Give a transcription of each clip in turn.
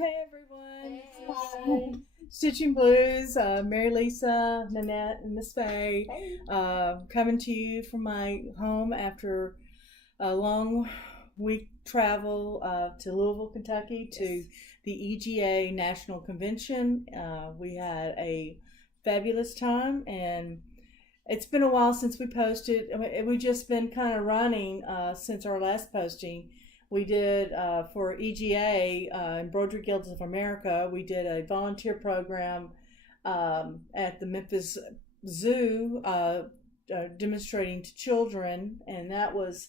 Hey everyone. Hey. Stitching Blues, Mary Lisa, Nanette, and Miss Faye. Hey. Coming to you from my home after a long week travel to Louisville, Kentucky to the EGA National Convention. We had a fabulous time, and it's been a while since we posted. I mean, we've just been kind of running since our last posting. We did for EGA, Embroidery Guilds of America, we did a volunteer program at the Memphis Zoo demonstrating to children, and that was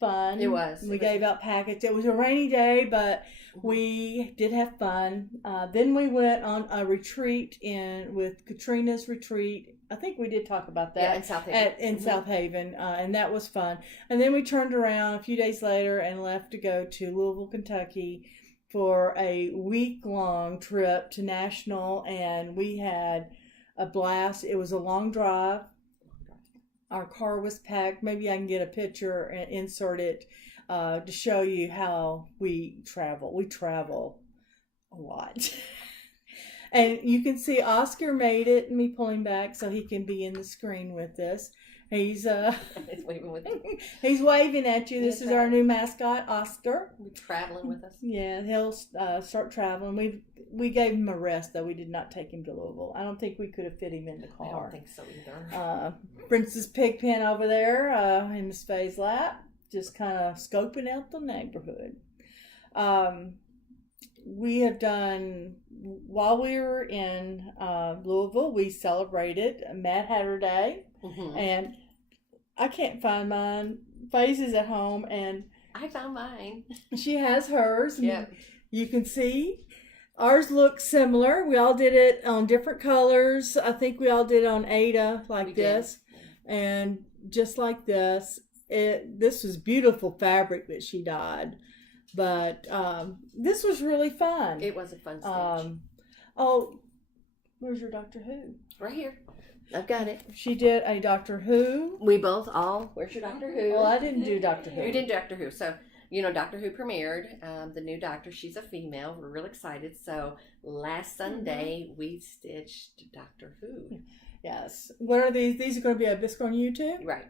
fun. It was. We gave out packets. It was a rainy day, but we did have fun. Then we went on a retreat with Katrina's retreat. I think we did talk about that. Yeah, in South Haven. In South Haven, and that was fun. And then we turned around a few days later and left to go to Louisville, Kentucky for a week-long trip to National, and we had a blast. It was a long drive. Our car was packed. Maybe I can get a picture and insert it to show you how we travel. We travel a lot. And you can see Oscar made it, me pulling back so he can be in the screen with us. He's waving with me. He's waving at you. This is our new mascot, Oscar. He's traveling with us. Yeah, he'll start traveling. We gave him a rest, though. We did not take him to Louisville. I don't think we could have fit him in the car. I don't think so either. Princess Pigpen over there in Miss Faye's lap, just kind of scoping out the neighborhood. We have done, while we were in Louisville, we celebrated Mad Hatter Day, and I can't find mine. Faye's is at home, and I found mine. She has hers. Yeah. You can see. Ours looks similar. We all did it on different colors. I think we all did it on Ada like this. And just like this. This was beautiful fabric that she dyed. But this was really fun. It was a fun stage. Oh, where's your Doctor Who? Right here. I've got it. She did a Doctor Who. We both all. Where's your Doctor Who? Well, I didn't do Doctor Who. You did Doctor Who. So, Doctor Who premiered. The new Doctor, she's a female. We're real excited. So, last Sunday, we stitched Doctor Who. Yes. What are these? These are going to be a Bisque on YouTube? Right.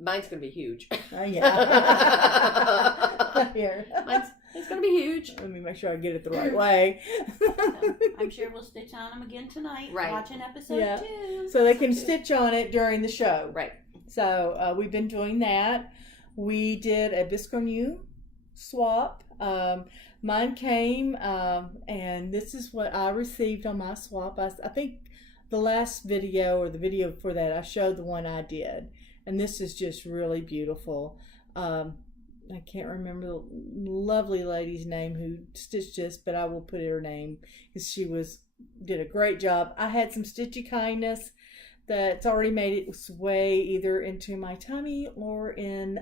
Mine's going to be huge. Yeah. Here. It's going to be huge. Let me make sure I get it the right way. I'm sure we'll stitch on them again tonight. Right. Watching episode 2. So they can stitch on it during the show. Right. So we've been doing that. We did a Bisque on You swap. Mine came, and this is what I received on my swap. I think the last video or the video before that, I showed the one I did. And this is just really beautiful. I can't remember the lovely lady's name who stitched this, but I will put her name because she did a great job. I had some stitchy kindness that's already made its way either into my tummy or in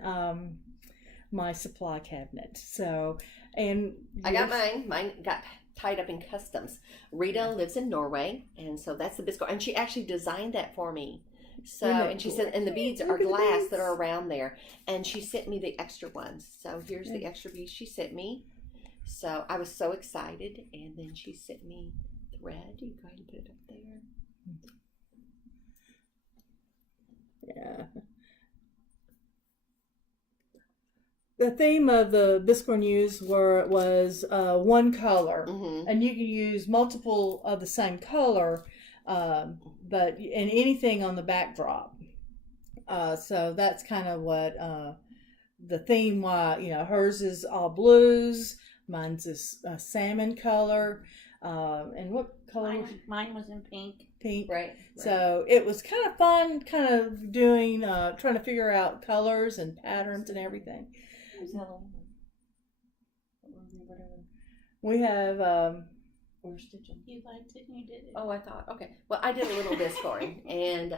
my supply cabinet. So, and I got mine. Mine got tied up in customs. Rita lives in Norway, and so that's the Bisque. And she actually designed that for me. So, and she said, and the beads are glass that are around there. And she sent me the extra ones. So here's the extra beads she sent me. So I was so excited. And then she sent me thread. You go ahead and put it up there. Yeah. The theme of the Bisque on Yous was one color. And you can use multiple of the same color. But in anything on the backdrop. So that's kind of what the theme was. Hers is all blues. Mine's is salmon color. And what color? Mine was in pink. Pink. Right. So it was kind of fun, kind of doing, trying to figure out colors and patterns and everything. We have... We're stitching. You liked it and you did it. Oh, I thought, okay. Well, I did a little Bisque for him. And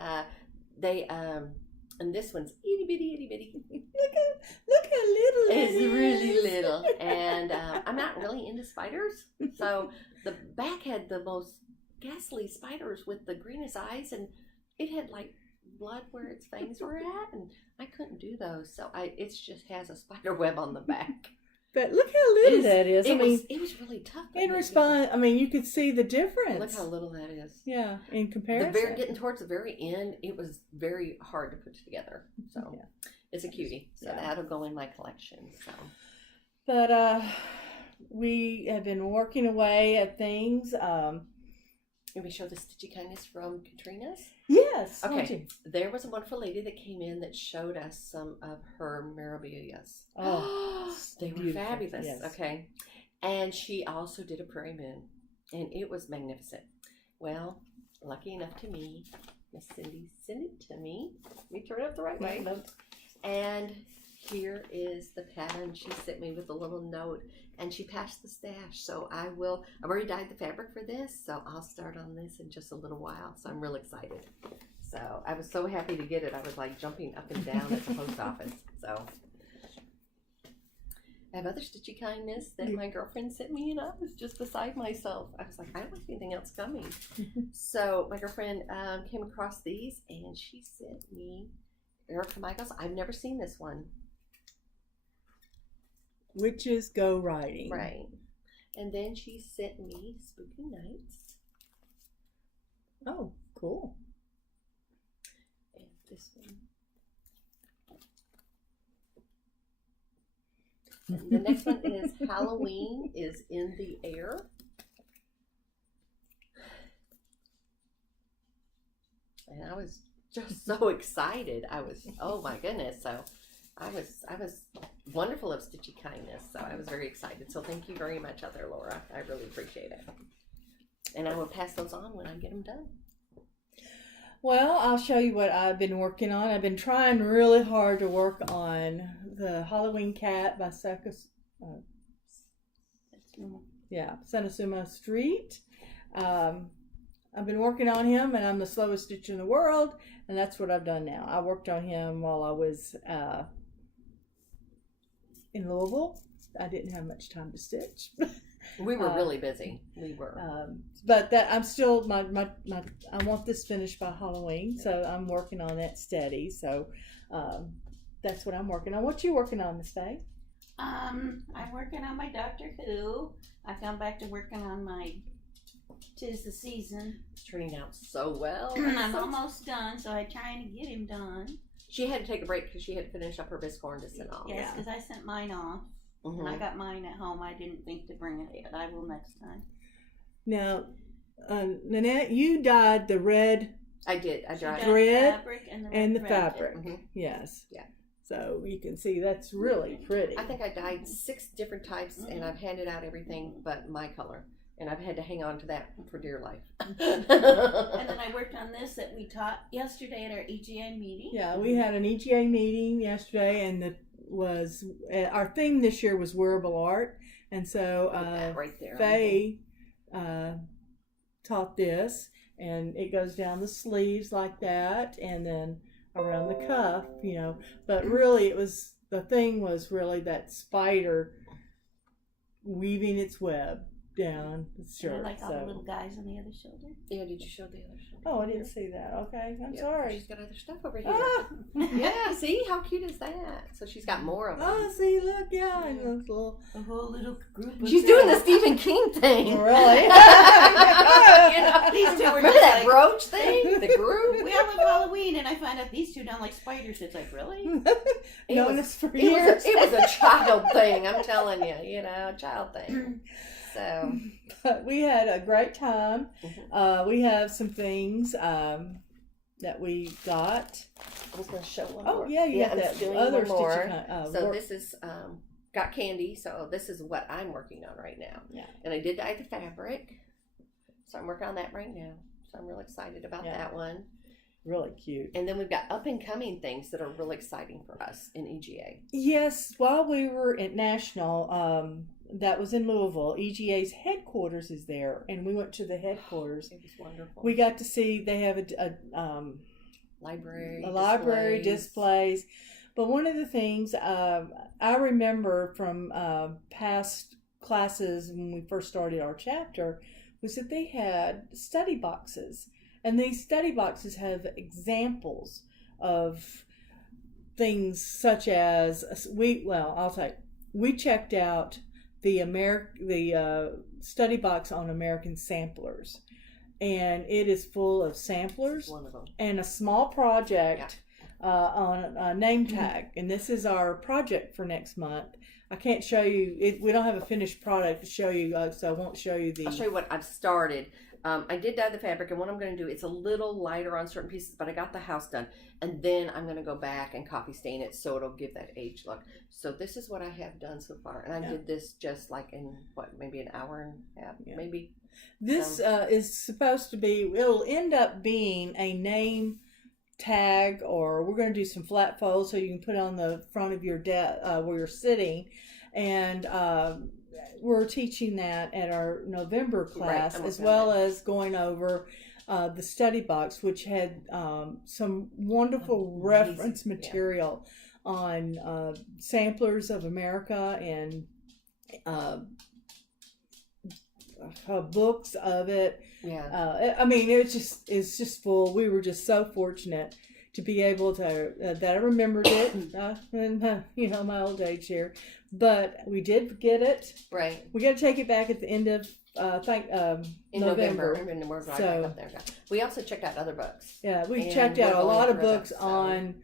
they, and this one's itty bitty. Look how little it is. It's really little. And I'm not really into spiders. So the back had the most ghastly spiders with the greenest eyes. And it had like blood where its fangs were at. And I couldn't do those. So it just has a spider web on the back. But look how little that is. It was really tough. In response, you could see the difference. Look how little that is. Yeah, in comparison. Getting towards the very end, it was very hard to put together. So it's a cutie. So that'll go in my collection. So, but we have been working away at things. Can we show the Stitchy Kindness from Katrina's? Yes. Okay. There was a wonderful lady that came in that showed us some of her memorabilias. Oh, they were beautiful. fabulous. Yes. Okay. And she also did a prairie moon, and it was magnificent. Well, lucky enough to me, Miss Cindy sent it to me. Let me turn it up the right way. And here is the pattern she sent me with a little note, and she passed the stash. So I've already dyed the fabric for this, so I'll start on this in just a little while. So I'm real excited. So I was so happy to get it. I was like jumping up and down at the post office. So I have other Stitchy Kindness that my girlfriend sent me, and I was just beside myself. I was like, I don't have anything else coming. So my girlfriend came across these, and she sent me Erica Michaels. I've never seen this one. Witches Go Riding. Right. And then she sent me Spooky Nights. Oh, cool. And this one. And the next one is Halloween is in the Air. And I was just so excited. Oh my goodness. So I was wonderful of Stitchy Kindness, so I was very excited. So thank you very much out there, Laura. I really appreciate it. And I will pass those on when I get them done. Well, I'll show you what I've been working on. I've been trying really hard to work on the Halloween Cat by Sanosuma Street. I've been working on him, and I'm the slowest stitcher in the world, and that's what I've done now. I worked on him while I was in Louisville. I didn't have much time to stitch. We were really busy. We were. But that I'm still I want this finished by Halloween, so I'm working on that steady. So that's what I'm working on. What you working on, Miss Faye? I'm working on my Doctor Who. I've gone back to working on my 'Tis the Season. It's turning out so well. I'm almost done, so I'm trying to get him done. She had to take a break because she had to finish up her Biscorn to send off. Yes, because I sent mine off. Mm-hmm. And I got mine at home. I didn't think to bring it, but I will next time. Now, Nanette, you dyed the red. I did. I dyed thread the fabric and the fabric. Mm-hmm. Yes. Yeah. So you can see that's really pretty. I think I dyed 6 different types, and I've handed out everything but my color. And I've had to hang on to that for dear life. And then I worked on this that we taught yesterday at our EGA meeting. Yeah, we had an EGA meeting yesterday, and our theme this year was wearable art, and so right there, Faye taught this, and it goes down the sleeves like that, and then around the cuff, But really, the thing was really that spider weaving its web down the shirt. And I like all the little guys on the other shoulder. Yeah, did you show the other shoulder? Oh, I didn't see that. Okay, I'm sorry. She's got other stuff over here. Yeah, see? How cute is that? So she's got more of them. Oh, see, look, yeah. And those a whole little group. She's doing the Stephen King thing. Really? These two were remember that brooch thing? The group? We all love Halloween, and I find out these two don't like spiders. It's like, really? Known us for years. It was a child thing, I'm telling you. A child thing. So, but we had a great time. We have some things that we got. I was going to show one Oh, more. yeah, you have that other more. So this is got candy. So this is what I'm working on right now. Yeah. And I did dye the fabric. So I'm working on that right now. So I'm real excited about that one. Really cute. And then we've got up and coming things that are really exciting for us in EGA. Yes, while we were at National, that was in Louisville, EGA's headquarters is there, and we went to the headquarters. It was wonderful. We got to see they have library displays. But one of the things I remember from past classes when we first started our chapter was that they had study boxes. And these study boxes have examples of things such as, I'll say, we checked out the study box on American samplers, and it is full of samplers One of them. and a small project on a name tag. And this is our project for next month. I can't show you it. We don't have a finished product to show you, so I won't show you the. I'll show you what I've started. I did dye the fabric, and what I'm going to do, it's a little lighter on certain pieces, but I got the house done. And then I'm going to go back and copy stain it so it'll give that age look. So this is what I have done so far. And I did this just like in, maybe an hour and a half, maybe. This is supposed to be, it'll end up being a name tag, or we're going to do some flat folds so you can put on the front of your desk where you're sitting. And we're teaching that at our November class, as well as going over the study box, which had some wonderful reference material on samplers of America and books of it. I mean, it's just full. We were just so fortunate to be able to that I remembered it in my old age here, but we did get it right. We got to take it back at the end of in November. And we're right back up there. We also checked out other books. Yeah, we checked out a lot of books on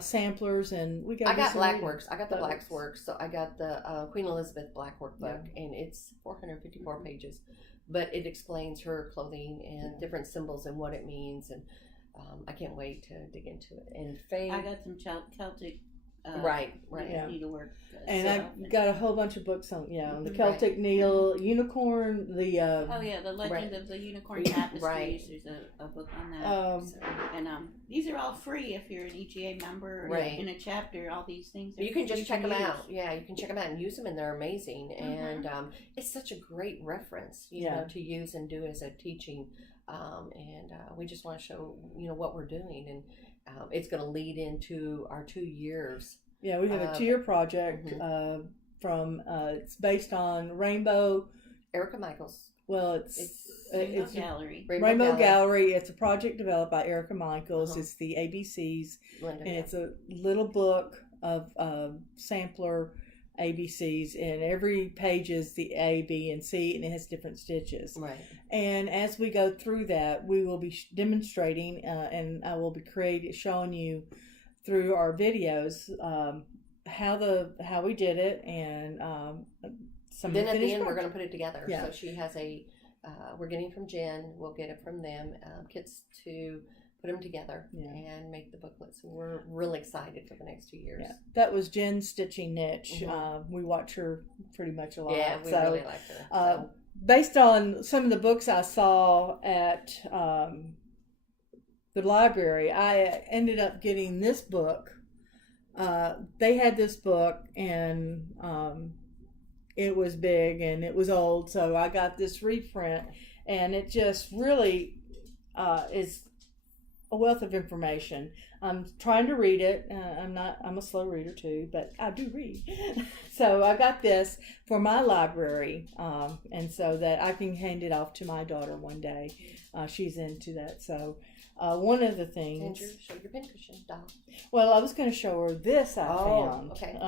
samplers, and we got. I got Blackworks. I got the Blackworks. So I got the Queen Elizabeth Blackwork book, and it's 454 pages, but it explains her clothing and different symbols and what it means, and I can't wait to dig into it. And Faye, I got some Celtic. Needlework. And I got a whole bunch of books on the Celtic needle, unicorn, the the Legend of the Unicorn Tapestries. There's a book on that. These are all free if you're an EGA member. Or in a chapter, all these things. You can just check them out. Yeah, you can check them out and use them, and they're amazing. And it's such a great reference, you know, to use and do as a teaching. And we just want to show what we're doing, and it's going to lead into our 2 years. Yeah, we have a 2-year project from it's based on Rainbow. Erica Michaels. Well, it's Gallery. Rainbow Gallery. It's a project developed by Erica Michaels. It's the ABCs, and it's a little book of sampler ABCs, and every page is the A, B, and C, and it has different stitches. Right. And as we go through that, we will be demonstrating, and I will be showing you through our videos how we did it, and some. Then at the end, we're going to put it together. Yeah. So she has we're getting from Jen. We'll get it from them. Kits to put them together and make the booklets. So we're really excited for the next 2 years. Yeah, that was Jen's stitching niche. We watch her pretty much a lot. Yeah, we really like her. Based on some of the books I saw at the library, I ended up getting this book. They had this book, and it was big and it was old, so I got this reprint, and it just really is a wealth of information. I'm trying to read it. I'm a slow reader too, but I do read. So I got this for my library, and so that I can hand it off to my daughter one day. She's into that. So one of the things. Andrew, show your pincushion doll. Well, I was going to show her this I found. Okay.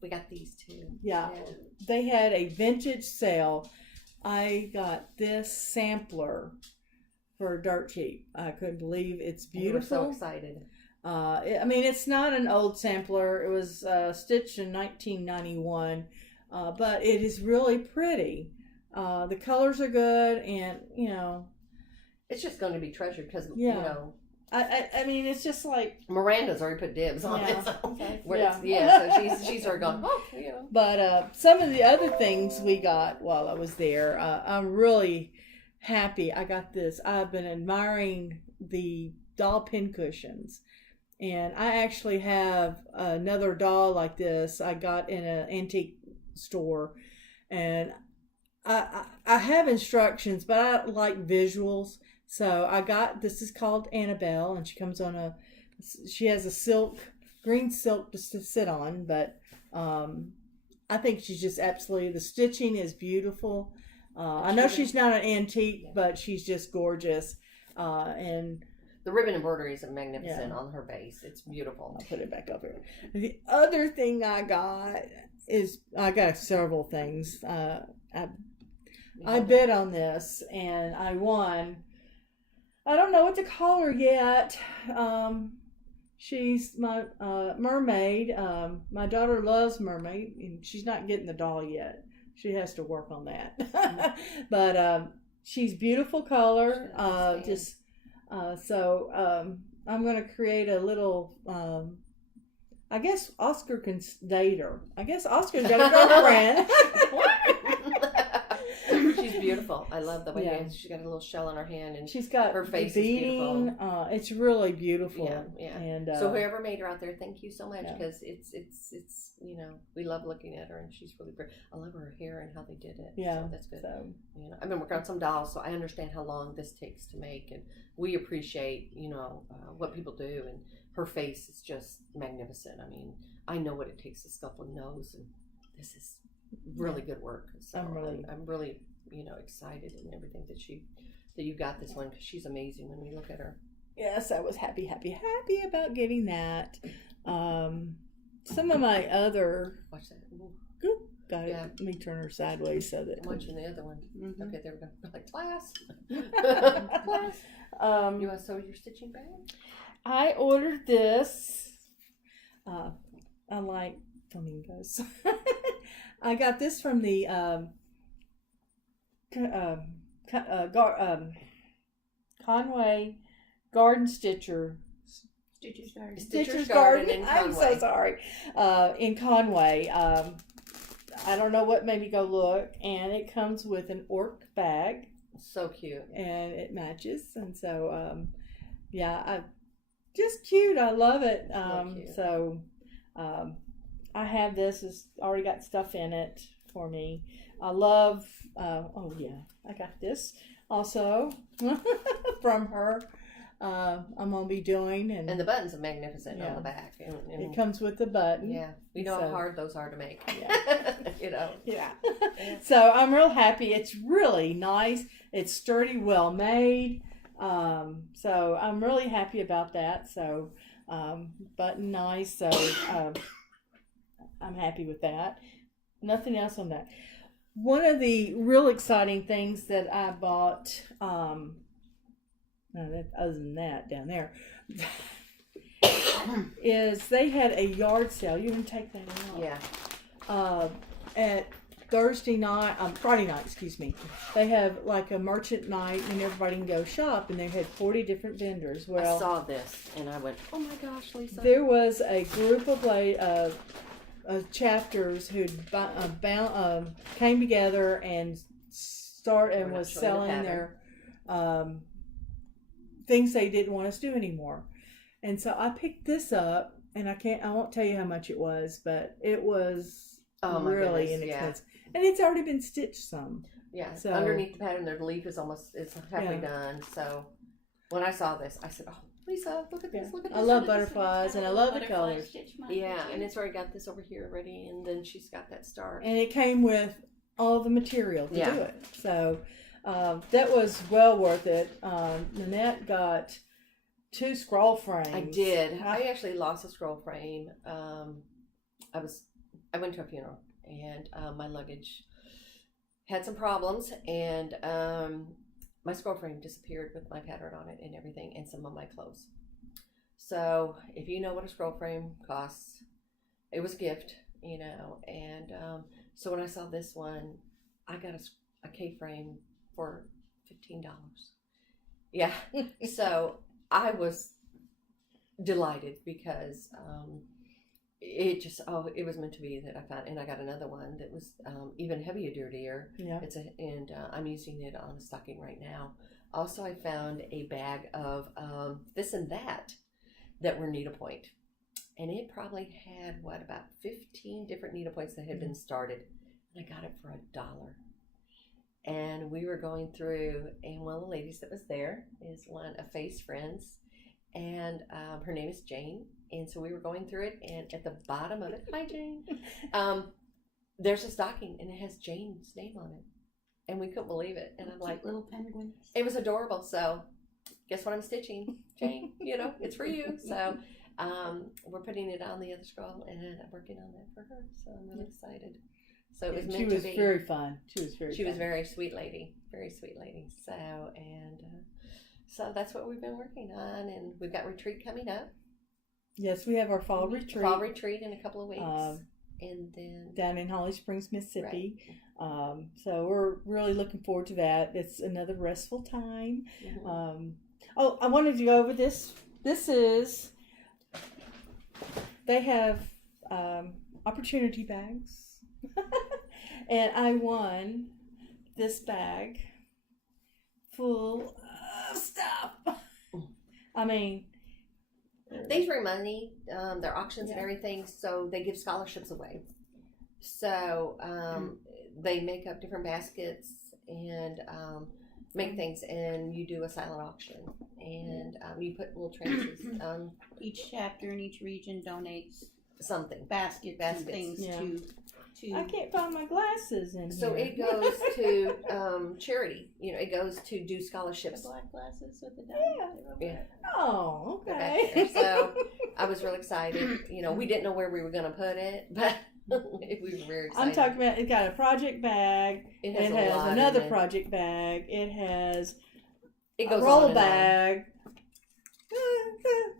We got these too. Yeah. They had a vintage sale. I got this sampler for dirt cheap. I couldn't believe it's beautiful. We were so excited. I mean, it's not an old sampler. It was stitched in 1991, but it is really pretty. The colors are good, and it's just going to be treasured because I mean, it's just like Miranda's already put dibs on it. So so she's already gone. But some of the other things we got while I was there, I'm really happy I got this. I've been admiring the doll pincushions, and I actually have another doll like this I got in an antique store, and I have instructions, but I like visuals, so I got this. Is called Annabelle, and she comes on she has a green silk to sit on, but I think she's just absolutely, the stitching is beautiful. I know she's not an antique, but she's just gorgeous. And the ribbon embroidery is magnificent on her base. It's beautiful. I'll put it back up here. The other thing I got, I got several things. I bid on this and I won. I don't know what to call her yet. She's my mermaid. My daughter loves mermaid, and she's not getting the doll yet. She has to work on that. But she's beautiful color. I'm going to create a little. I guess Oscar can date her. I guess Oscar's got a girlfriend. She's beautiful. I love the way she's got a little shell in her hand, and she's got her face beading. is beautiful. It's really beautiful. Yeah. And so whoever made her out there, thank you so much, because it's we love looking at her, and she's really pretty. I love her hair and how they did it. Yeah, so that's good. So I've been working on some dolls, so I understand how long this takes to make, and we appreciate what people do. And her face is just magnificent. I mean, I know what it takes to sculpt a nose, and this is really good work. So I'm really excited and everything that you got this one, because she's amazing when we look at her. Yes, I was happy about getting that. Some of my other watch that. Got it. Let me turn her sideways so that I'm watching the other one. Mm-hmm. Okay, there we go. Like class. Class. You want to sew your stitching bag? I ordered this. I like flamingos. I got this from the Conway Garden Stitcher's Garden in Conway. I'm so sorry. In Conway. I don't know what made me go look, and it comes with an orc bag. So cute. And it matches, and so just cute. I love it. So I have this. It's already got stuff in it for me. I love. I got this also from her. I'm gonna be doing, and the buttons are magnificent on the back. And it comes with the button. Yeah, we know how hard those are to make. Yeah. Yeah. So I'm real happy. It's really nice. It's sturdy, well made. So I'm really happy about that. So button nice. So I'm happy with that. Nothing else on that. One of the real exciting things that I bought. Other than that, down there, is they had a yard sale. You can take that out. Yeah. At Friday night, excuse me. They have like a merchant night, and everybody can go shop, and they had 40 different vendors. Well, I saw this, and I went, "Oh my gosh, Lisa!" There was a group of chapters who came together and was selling their things they didn't want us to do anymore. And so I picked this up, and I won't tell you how much it was, but it was really inexpensive. Yeah. And it's already been stitched some. Yeah. So underneath the pattern, the leaf is halfway done. So when I saw this, I said, "Oh, Lisa, look at this! Look at this!" I love butterflies, and I love the colors. Yeah, and it's already got this over here ready, and then she's got that star. And it came with all the material to do it. So that was well worth it. Nanette got 2 scroll frames. I did. I actually lost a scroll frame. I went to a funeral, and my luggage had some problems, and my scroll frame disappeared with my pattern on it and everything, and some of my clothes. So if you know what a scroll frame costs, it was a gift, and so when I saw this one, I got a K-frame for $15. Yeah. So I was delighted, because it was meant to be that I found, and I got another one that was even heavier dutier. Yeah. I'm using it on a stocking right now. Also, I found a bag of this and that were needlepoint, and it probably had about 15 different needlepoints that had been started, and I got it for $1. And we were going through, and one of the ladies that was there is one of Faye's friends, and her name is Jane. And so we were going through it, and at the bottom of it, hi Jane, there's a stocking, and it has Jane's name on it, and we couldn't believe it. And I'm like, little penguins. It was adorable. So guess what I'm stitching, Jane? It's for you. So we're putting it on the other girl, and I'm working on that for her. So I'm really excited. So it was meant she was to be. very fun. She was very sweet lady, very sweet lady. So so that's what we've been working on, and we've got retreat coming up. Yes, we have our fall retreat. Fall retreat in a couple of weeks, and then down in Holly Springs, Mississippi. Right. So we're really looking forward to that. It's another restful time. Mm-hmm. I wanted to go over this. This is. They have opportunity bags. And I won this bag full of stuff. I mean, these raise money. They're auctions and everything, so they give scholarships away. So they make up different baskets and make things, and you do a silent auction, and you put little tranches. Each chapter in each region donates something, baskets. And things to. I can't find my glasses in so here. It goes to charity. It goes to do scholarships. The black glasses with the diamond. Yeah. Oh, okay. So I was really excited. We didn't know where we were going to put it, but we were very excited. I'm talking about, it got a project bag. It has another project bag. It has a roll bag.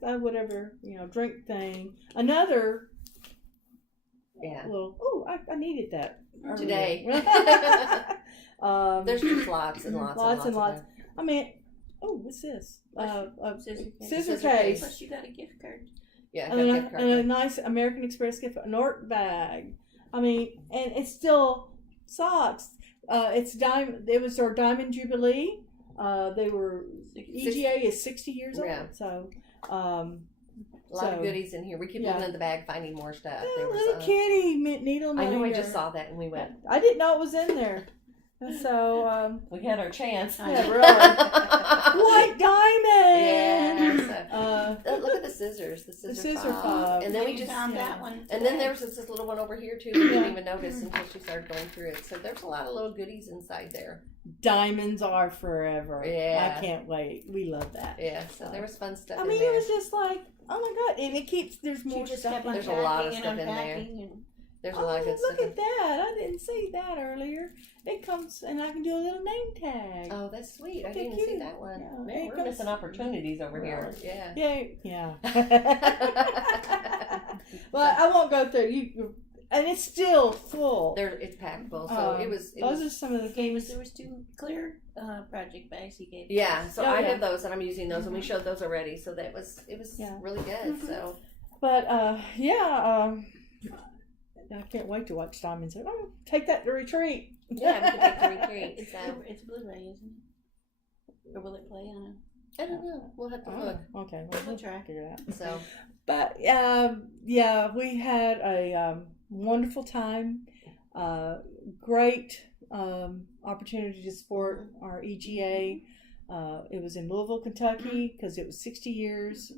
Whatever, drink thing. Another little, I needed that today. There's just lots and lots and lots. I mean, what's this? Scissor case. case. Plus you got a gift card. Yeah, and a nice American Express gift, an Norton bag. I mean, and it's still socks. It was our Diamond Jubilee. They were EGA is 60 years old. Yeah. So a lot of goodies in here. We keep looking in the bag, finding more stuff. There was little kitty needle. I know. I just saw that, and we went. I didn't know it was in there, and so we had our chance. Yeah, really. White diamond. Yeah. Look at the scissors. The scissor fob. And then we just found that one. And then there was this little one over here too. We didn't even notice until she started going through it. So there's a lot of little goodies inside there. Diamonds are forever. Yeah. I can't wait. We love that. Yeah. So there was fun stuff. I mean, in there. it was just like, oh my God, and it keeps. There's more stuff. There's a lot of stuff in there. There's a lot of good stuff. Look at that! I didn't see that earlier. It comes, and I can do a little name tag. Oh, that's sweet. I didn't see that one. Yeah, Man, we're missing opportunities over here. Yeah. Yeah. Well, I won't go through you. And it's still full. It's packed full. So it was. Those are some of the things. There was 2 clear project bags he gave. Yeah. So I have those, and I'm using those, and we showed those already. So it was really good. Mm-hmm. So. But I can't wait to watch Diamonds. Take that to retreat. Yeah, we can take the retreat. It's Blu-ray, isn't it? Or will it play on I don't know. We'll have to look. Okay, we'll try. Figure it out. So, but we had a wonderful time. Great opportunity to support our EGA. It was in Louisville, Kentucky, because it was 60 years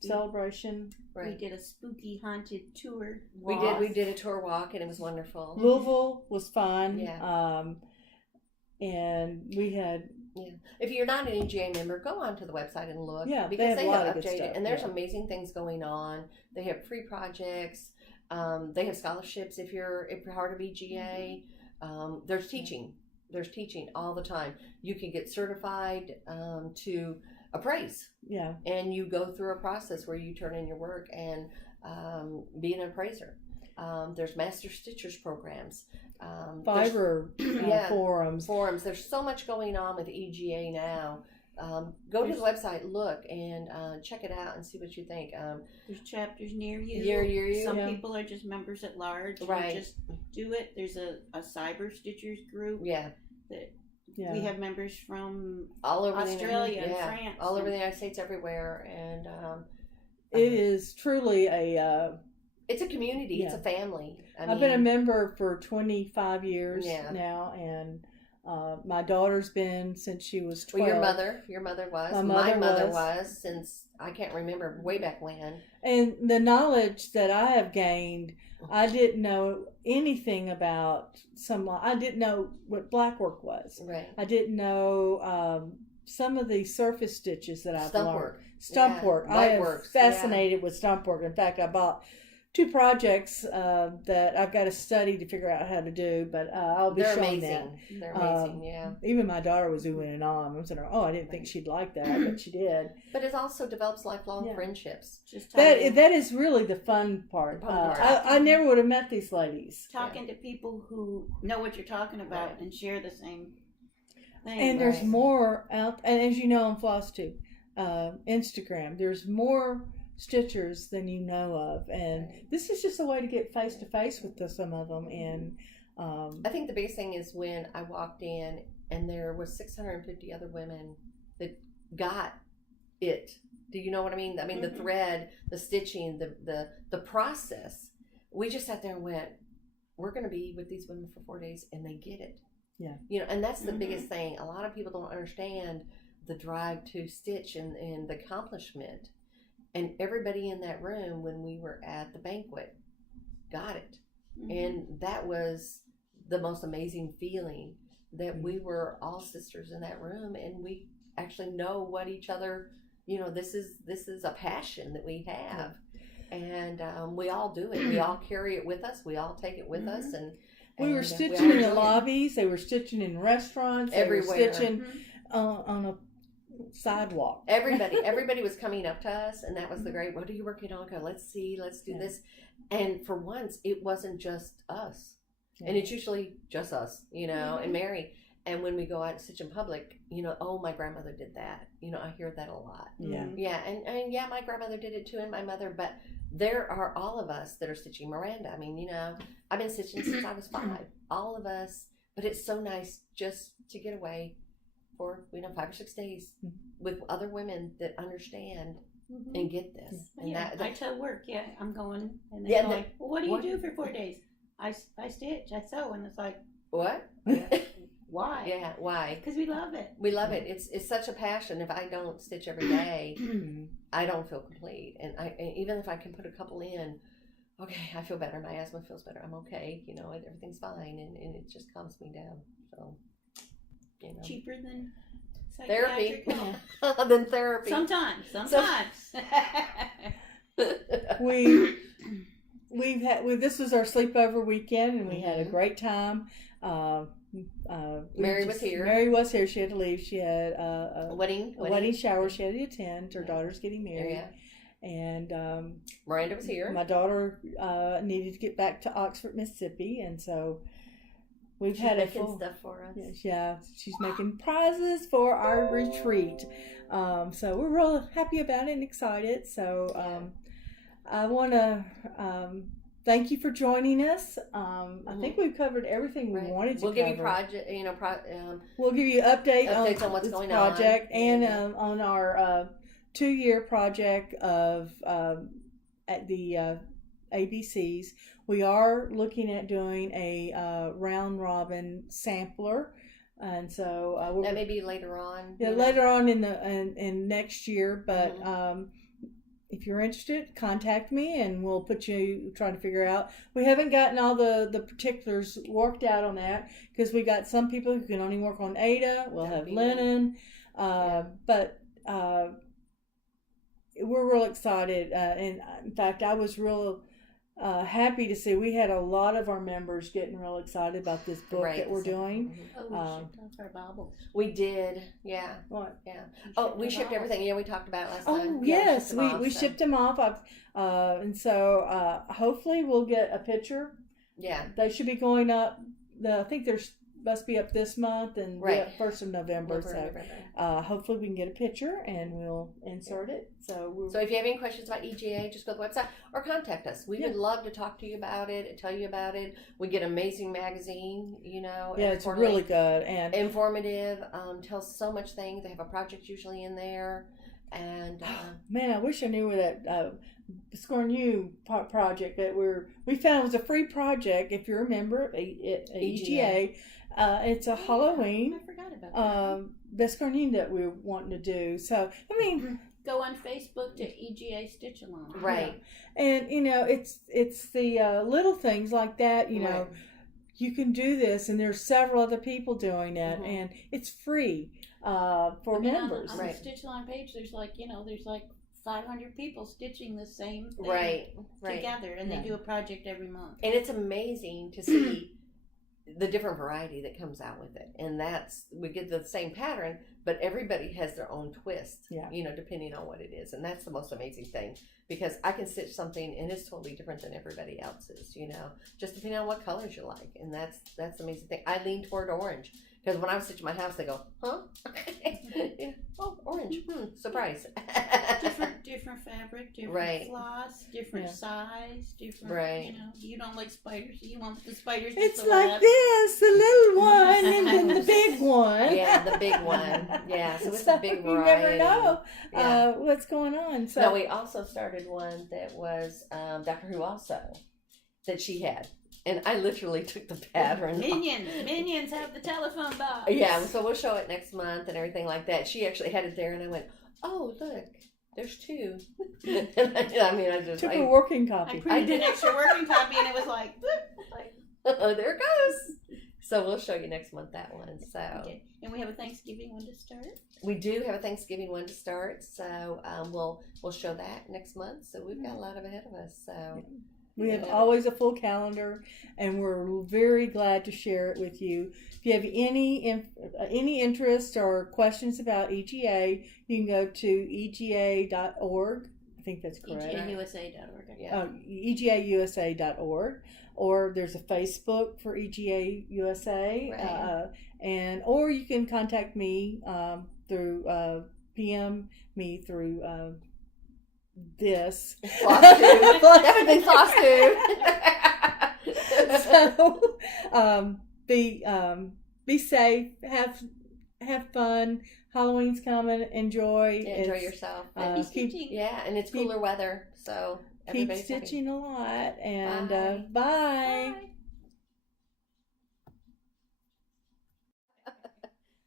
celebration. Right. We did a spooky haunted tour. We did a tour walk, and it was wonderful. Louisville was fun. Yeah. And we had. Yeah. If you're not an EGA member, go onto the website and look. Yeah, because they have updated stuff, and there's amazing things going on. They have free projects. They have scholarships if you're part of EGA. There's teaching. There's teaching all the time. You can get certified to appraise. Yeah. And you go through a process where you turn in your work and be an appraiser. There's master stitchers programs. Fiverr forums. There's so much going on with EGA now. Go to the website, look, and check it out and see what you think. There's chapters near you. Near you. Some people are just members at large. Right. Just do it. There's a cyber stitchers group. Yeah. We have members from all over Australia and France. All over the United States, everywhere. And it is truly it's a community. It's a family. I've been a member for 25 years now, and my daughter's been since she was 12. Well, your mother was. My mother was since I can't remember way back when. And the knowledge that I have gained, I didn't know anything about I didn't know what black work was. Right. I didn't know some of the surface stitches that I've Stump learned. work. Stump work. I am Lightworks, fascinated with stump work. In fact, I bought 2 projects that I've got to study to figure out how to do, but I'll be showing that. They're amazing, yeah. Even my daughter was oohing and ahhing. I was saying, I didn't think she'd like that, but she did. But it also develops lifelong friendships. That is really the fun part. I never would have met these ladies. Talking to people who know what you're talking about and share the same thing. And there's more out, and as you know on FlossTube, Instagram, there's more stitchers than you know of, and this is just a way to get face to face with some of them. And I think the biggest thing is when I walked in and there was 650 other women that got it. Do you know what I mean? I mean, the thread, the stitching, the process. We just sat there and went, we're going to be with these women for 4 days, and they get it. Yeah. You know, and that's the biggest thing. A lot of people don't understand the drive to stitch and the accomplishment. And everybody in that room when we were at the banquet got it. And that was the most amazing feeling, that we were all sisters in that room, and we actually know what each other, you know, this is a passion that we have. And we all do it. We all carry it with us. We all take it with us. And we were stitching in the lobbies. They were stitching in restaurants. Everywhere. They were stitching on a sidewalk. Everybody was coming up to us, and that was the great, what are you working on? Go, let's see, let's do this. And for once, it wasn't just us. And it's usually just us, you know, and Mary. And when we go out and stitch in public, you know, oh, my grandmother did that. You know, I hear that a lot. Yeah. Yeah, and yeah, my grandmother did it too, and my mother. But there are all of us that are stitching. Miranda, I mean, you know, I've been stitching since I was 5. All of us. But it's so nice just to get away for, you know, 5 or 6 days with other women that understand and get this. And that I tell work, I'm going. And they're like, well, what do you do for 4 days? I stitch, I sew. And it's like, what? Why? Yeah, why? Because we love it. We love it. It's such a passion. If I don't stitch every day, I don't feel complete. And even if I can put a couple in, okay, I feel better. My asthma feels better. I'm okay. You know, everything's fine, and it just calms me down. So, you know, cheaper than therapy. Than therapy. Sometimes. This was our sleepover weekend, and we had a great time. Mary was here. Mary was here. She had to leave. She had a wedding shower she had to attend. Her daughter's getting married. And Miranda was here. My daughter needed to get back to Oxford, Mississippi, and so she's had making stuff for us. Yeah, she's making prizes for our retreat. So we're real happy about it and excited. So I want to thank you for joining us. I think we've covered everything we wanted to cover. We'll give you we'll give you updates on what's going project on. And on our 2-year project of at the ABCs. We are looking at doing a round robin sampler, and so that may be later on. Yeah, later on in next year. But if you're interested, contact me, and we'll put you trying to figure out. We haven't gotten all the particulars worked out on that, because we got some people who can only work on Ada. We'll have linen, but we're real excited. And in fact, I was real happy to see we had a lot of our members getting real excited about this book that we're doing. We shipped off our baubles. We did, yeah. What? Yeah. We shipped everything. Yeah, we talked about it last time. Oh, yes, we shipped them off. And so hopefully we'll get a picture. Yeah. They should be going up. I think there's must be up this month and the 1st of November. Hopefully we can get a picture and we'll insert it. So if you have any questions about EGA, just go to the website or contact us. We would love to talk to you about it and tell you about it. We get Amazing Magazine, you know. Yeah, it's really good and informative. Tells so much things. They have a project usually in there. And man, I wish I knew where that Scorn You project that we found was a free project. If you're a member of EGA. It's a Halloween Biscornine that we're wanting to do. So, I mean, go on Facebook to EGA Stitch Along. Right. Yeah. And, you know, it's the little things like that, you know, you can do this, and there's several other people doing it, and it's free. for members. On the Stitch Along page, there's like 500 people stitching the same thing right together, and they do a project every month. And it's amazing to see the different variety that comes out with it. And we get the same pattern, but everybody has their own twist, depending on what it is. And that's the most amazing thing, because I can stitch something and it's totally different than everybody else's, just depending on what colors you like. And that's the amazing thing. I lean toward orange, because when I was stitching my house, they go, huh? Oh, orange. Surprise. different fabric, different floss, different size, different, you don't like spiders, you want the spiders. It's like this, the little one and then the big one. Yeah, the big one. Yeah, so it's a big variety. You never know what's going on. So no, we also started one that was Doctor Who also, that she had. And I literally took the pattern. Minions have the telephone box. Yeah, so we'll show it next month and everything like that. She actually had it there, and I went, oh, look, there's two. And I just took a working copy. I printed an extra working copy, and it was like, oh, there it goes. So we'll show you next month that one. So okay. And we have a Thanksgiving one to start. We do have a Thanksgiving one to start. So we'll show that next month. So we've got a lot ahead of us. So. We have always a full calendar, and we're very glad to share it with you. If you have any interest or questions about EGA, you can go to ega.org. I think that's correct. EGAUSA.org. Yeah. EGAUSA.org, or there's a Facebook for EGA USA, right. Or you can contact me through PM me through. This FlossTube. Everything FlossTube. So be safe, have fun. Halloween's coming. Enjoy yourself. And it's cooler weather, so keep stitching a lot, and bye. Bye.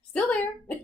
Still there.